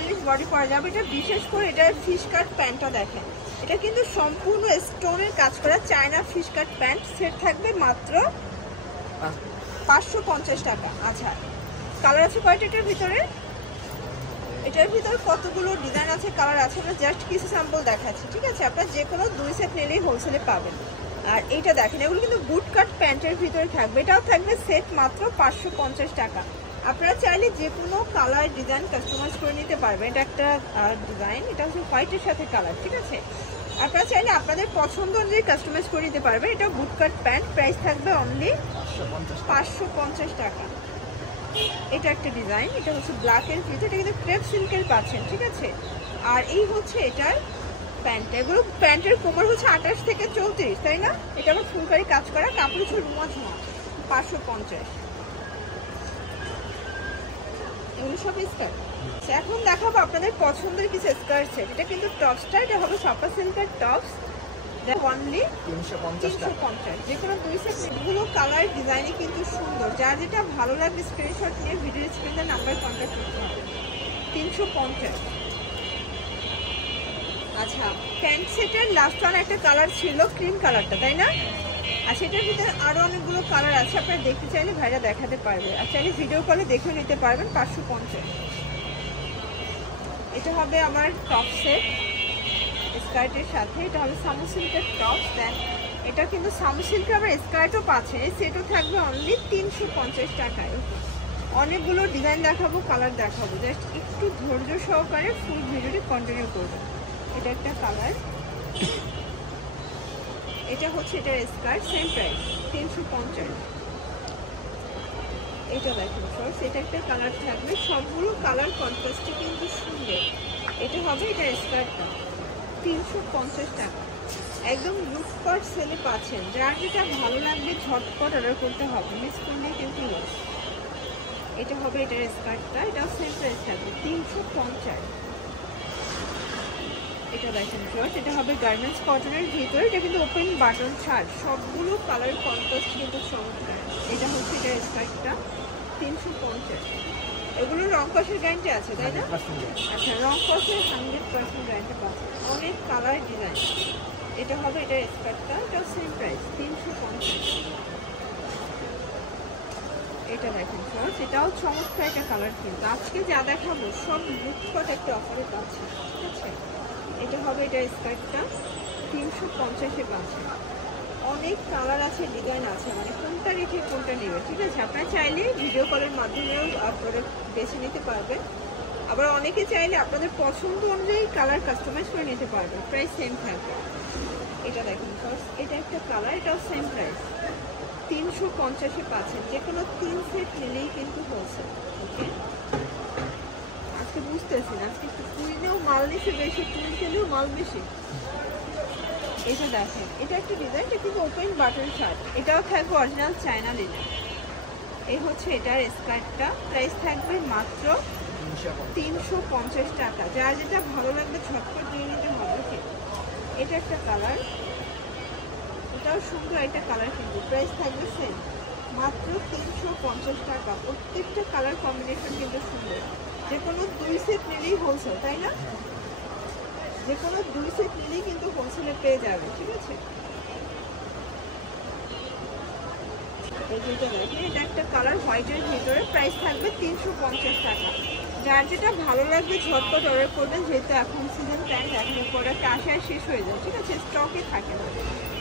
45 body পরা যাবে। এটা বিশেষ করে এটার ফিশ কাট প্যান্টটা দেখেন, এটা কিন্তু সম্পূর্ণ স্টোনের কাজ করা চায়না ফিশ কাট প্যান্ট। সেট থাকবে মাত্র 550 টাকা। আচ্ছা, কালার আছে কয়টা এটার ভিতরে? এটার ভিতরে কতগুলো ডিজাইন আছে, কালার আছে, আমরা জাস্ট কিছু স্যাম্পল দেখাচ্ছি, ঠিক আছে? আপনারা যে কোনো 2 সেট নিলেই হোলসেলে পাবেন। আর এইটা দেখেন, এগুলো কিন্তু বুট কাট প্যান্টের ভিতরে থাকবে, এটাও থাকবে সেট মাত্র 550 টাকা। আপনারা চাইলে যে কোনো কালার ডিজাইন কাস্টমাইজ করে নিতে পারবেন। এটা একটা ডিজাইন, এটা হচ্ছে হোয়াইটের সাথে কালার, ঠিক আছে? আপনারা চাইলে আপনাদের পছন্দ অনুযায়ী কাস্টমাইজ করে নিতে পারবেন। এটা বুট কাট প্যান্ট, প্রাইস থাকবে অনলি 550 টাকা। এটা একটা ডিজাইন, এটা হচ্ছে ব্ল্যাকের ভিতরে, এটা কিন্তু ক্রেপ সিল্কের পাচ্ছেন, ঠিক আছে? আর এই হচ্ছে এটার প্যান্ট, এগুলো প্যান্টের কোমর হচ্ছে 28 থেকে 34, তাই না? এটা আবার ফুলকারি কাজ করা, কাপড় হচ্ছে রুমাঝুমা, 550। এগুলো সব স্কার্ট। এখন দেখাবো আপনাদের পছন্দের কিছু স্কার্ট সেট। এটা কিন্তু টপসটা, এটা হবে সাপা সিল্কের টপস, অনলি 350। যে কোনো 2 সেট। এগুলো কালার ডিজাইনে কিন্তু সুন্দর, যার যেটা ভালো লাগবে স্ক্রিনশট নিয়ে ভিডিও স্ক্রিনের নাম্বার কন্ট্যাক্ট করতে হবে। 350। আচ্ছা, প্যান্ট সেটের লাস্ট ওয়ান একটা কালার ছিল ক্রিম কালারটা, তাই না? আর সেটার ভিতরে আরো অনেকগুলো কালার আছে, আপনারা দেখতে চাইলে ভাইরা দেখাতে পারবে, আর চাইলে ভিডিও কলে দেখেও নিতে পারবেন। 550। এটা হবে আমার টপ সেট স্কার্টের সাথে, এটা হবে সামু সিল্কের টপ। দেন এটা কিন্তু সামু সিল্কের আবার স্কার্টও পাচ্ছে, এই সেটও থাকবে অনলি 350 টাকায়। অনেকগুলো ডিজাইন দেখাবো, কালার দেখাবো, জাস্ট একটু ধৈর্য সহকারে ফুল ভিডিওটি কন্টিনিউ করবেন। এটা একটা কালার, এটা হচ্ছে এটার স্কার্ট, সেম প্রাইস 350। এটা দেখেন ফ্রেন্ডস, এটা একটা কালার থাকবে, সবগুলো কালার কন্ট্রাস্টে কিন্তু সুন্দর। এটা হবে এটার স্কার্টটা 350 টাকা। একদম লুটপাট সেলে পাচ্ছেন, যার যেটা ভালো লাগবে ঝটপট অর্ডার করতে হবে, মিস করলে কিন্তু লস। এটা হবে এটার স্কার্টটা, এটাও সেম প্রাইস থাকবে 350। এটা দেখেন ফ্রেন্ডস, এটা হবে গার্মেন্টস কটনের ভিতরে, এটা কিন্তু ওপেন বাটন ছাড়, সবগুলো কালার কন্ট্রাস্ট কিন্তু চমৎকার। এটা হচ্ছে এটার স্কার্টটা 350। এগুলো রং কষের গ্যারান্টি আছে, তাই না? আচ্ছা, রং কষের 100% গ্যারান্টি পাচ্ছে। অনেক কালার ডিজাইন। এটা হবে এটার স্কার্টটা, এটাও সেম প্রাইস 350। এটা দেখেন ফ্রেন্ডস, এটাও চমৎকার একটা কালার, কিন্তু আজকে যা দেখাবো সব লুটপাট একটা অফারে পাচ্ছে, ঠিক আছে? এটা হবে এটার স্কার্টটা 350-এ পাচ্ছে। অনেক কালার আছে, ডিজাইন আছে, মানে কোনটা রেখে কোনটা নেবে, ঠিক আছে? আপনারা চাইলে ভিডিও কলের মাধ্যমেও প্রোডাক্ট বেছে নিতে পারবেন। আবার অনেকে চাইলে আপনাদের পছন্দ অনুযায়ী কালার কাস্টমাইজ করে নিতে পারবেন, প্রাইস সেম থাকবে। এটা দেখুন ফার্স্ট, এটা একটা কালার, এটাও সেম প্রাইস 350-এ পাচ্ছেন। যে কোনো 3 সেট নিলেই কিন্তু হোলসেল। ওকে, আজকে বুঝতেছি না, আজকে কুইনেও মাল নিচ্ছে বেশি, কুইন খেলেও মাল বেশি। এটা দেখেন, এটা একটা ডিজাইন, এটা কিন্তু ওপেন বাটন শার্ট, এটাও থাকবে অরিজিনাল চায়না লিনেন। এই হচ্ছে এটার স্কার্টটা, প্রাইস থাকবে মাত্র 350 টাকা। যার যেটা ভালো লাগবে ঝটপট দিয়ে নিতে হবে। এটা একটা কালার, এটাও সুন্দর একটা কালার, কিন্তু প্রাইস থাকবে সেম মাত্র 350 টাকা। প্রত্যেকটা কালার কম্বিনেশন কিন্তু সুন্দর। যে কোনো 2 সেট নিলেই হোলসেল, তাই না? যে কোনো 2 সেট নিলেই কিন্তু হোলসেলে পেয়ে যাবে, ঠিক আছে? এটা একটা কালার হোয়াইটের ভিতরে, প্রাইস থাকবে 350 টাকা। যার যেটা ভালো লাগবে ঝটপট অর্ডার করবেন, যেহেতু এখন সিজন টাইম, এখন প্রোডাক্ট আসায় শেষ হয়ে যায়, ঠিক আছে? স্টকে থাকে না।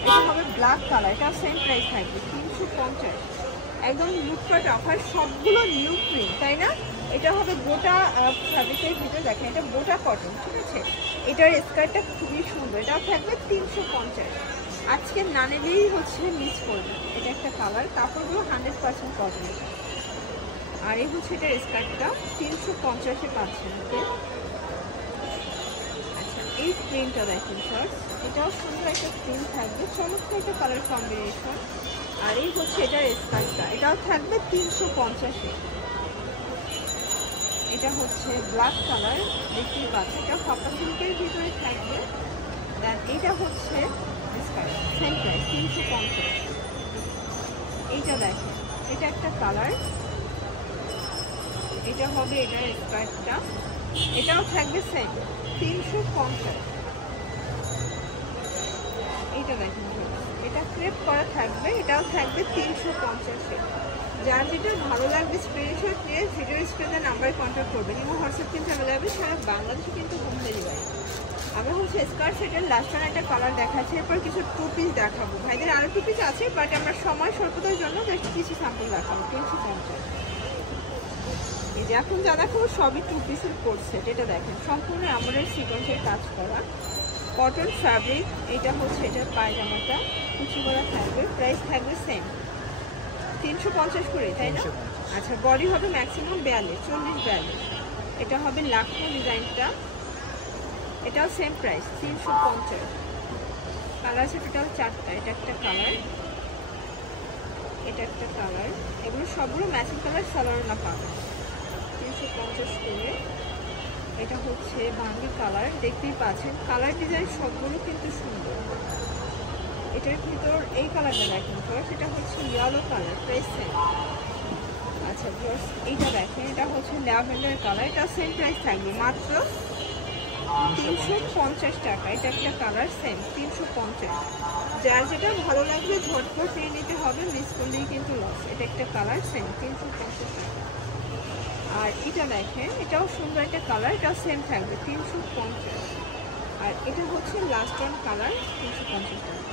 এটা হবে ব্ল্যাক কালার, এটা সেম প্রাইস থাকবে 350। একদম লুটপাট অফার, সবগুলো নিউ প্রিন্ট, তাই না? এটা হবে গোটা ফ্যাব্রিকের ভিতরে, দেখেন এটা গোটা কটন, ঠিক আছে? এটার স্কার্টটা খুবই সুন্দর, এটাও থাকবে 350। আজকে না নিলেই হচ্ছে মিস করবে। এটা একটা কালার, কাপড়গুলো 100% কটনের। আর এই হচ্ছে এটার স্কার্টটা 350-এ পাচ্ছেন। ওকে, আচ্ছা, এই প্রিন্টটা দেখেন ফার্স্ট, এটাও সুন্দর একটা প্রিন্ট থাকবে, চমৎকার একটা কালার কম্বিনেশন। আর এই হচ্ছে এটার স্কার্টটা, এটাও থাকবে 350-এ। এটা হচ্ছে ব্ল্যাক কালার, দেখতেই পাচ্ছেন, এটা ফাপা সিল্কের ভিতরে থাকবে। দেন এটা হচ্ছে স্কার্ট, সেম প্রাইস 350। এইটা দেখেন, এটা একটা কালার, এটা হবে এটার স্কার্টটা এটাও থাকবে সেম 350। এটা দেখেন, এটা ক্রেপ করা থাকবে, এটাও থাকবে 350-এ। যার যেটা ভালো লাগবে স্ক্রিনশট নিয়ে ভিডিও স্ক্রিনে নাম্বারে কন্ট্যাক্ট করবেন। ইমো হোয়াটসঅ্যাপ কিন্তু অ্যাভেলেবেল, সারা বাংলাদেশে কিন্তু হোম ডেলিভারি। আমি হচ্ছে স্কার্ট সেটের লাস্ট ওয়ান একটা কালার দেখাচ্ছি, এরপর কিছু টু পিস দেখাবো। ভাইদের আরও টু পিস আছে, বাট আমরা সময় স্বল্পতার জন্য জাস্ট কিছু স্যাম্পল দেখাবো। 350। এই যে এখন যা দেখাবো সবই টু পিসের কোট সেট। এটা দেখেন সম্পূর্ণ আমলের সিকোয়েন্সের কাজ করা কটন ফ্যাব্রিক। এটা হচ্ছে এটার পায়জামাটা কুচি করা থাকবে, প্রাইস থাকবে সেম 350 করে, তাই না? আচ্ছা, বডি হবে ম্যাক্সিমাম 42-40-42। এটা হবে লাখনো ডিজাইনটা, এটাও সেম প্রাইস 350। কালার আছে টোটাল 4টা। এটা একটা কালার, এটা একটা কালার, এগুলো সবগুলো ম্যাচিং কালার, সালোয়ার না পাবে 350 করে। এটা হচ্ছে বাঙ্গি কালার, দেখতেই পাচ্ছেন কালার ডিজাইন সবগুলো কিন্তু সুন্দর। এটার ভিতর এই কালারটা দেখেন ফার্স্ট, সেটা হচ্ছে ইয়েলো কালার, প্রাইস সেম। আচ্ছা ভিউয়ার্স, এইটা দেখেন, এটা হচ্ছে ল্যাভেন্ডার কালার, এটা সেম প্রাইস থাকবে মাত্র 350 টাকা। এটা একটা কালার সেম 350। যার যেটা ভালো লাগবে ঝটপট নিয়ে নিতে হবে, মিস করলেই কিন্তু লস। এটা একটা কালার সেম 350 টাকা। আর এটা দেখেন, এটাও সুন্দর একটা কালার, এটাও সেম থাকবে 350। আর এটা হচ্ছে লাস্ট ওয়ান কালার 350 টাকা।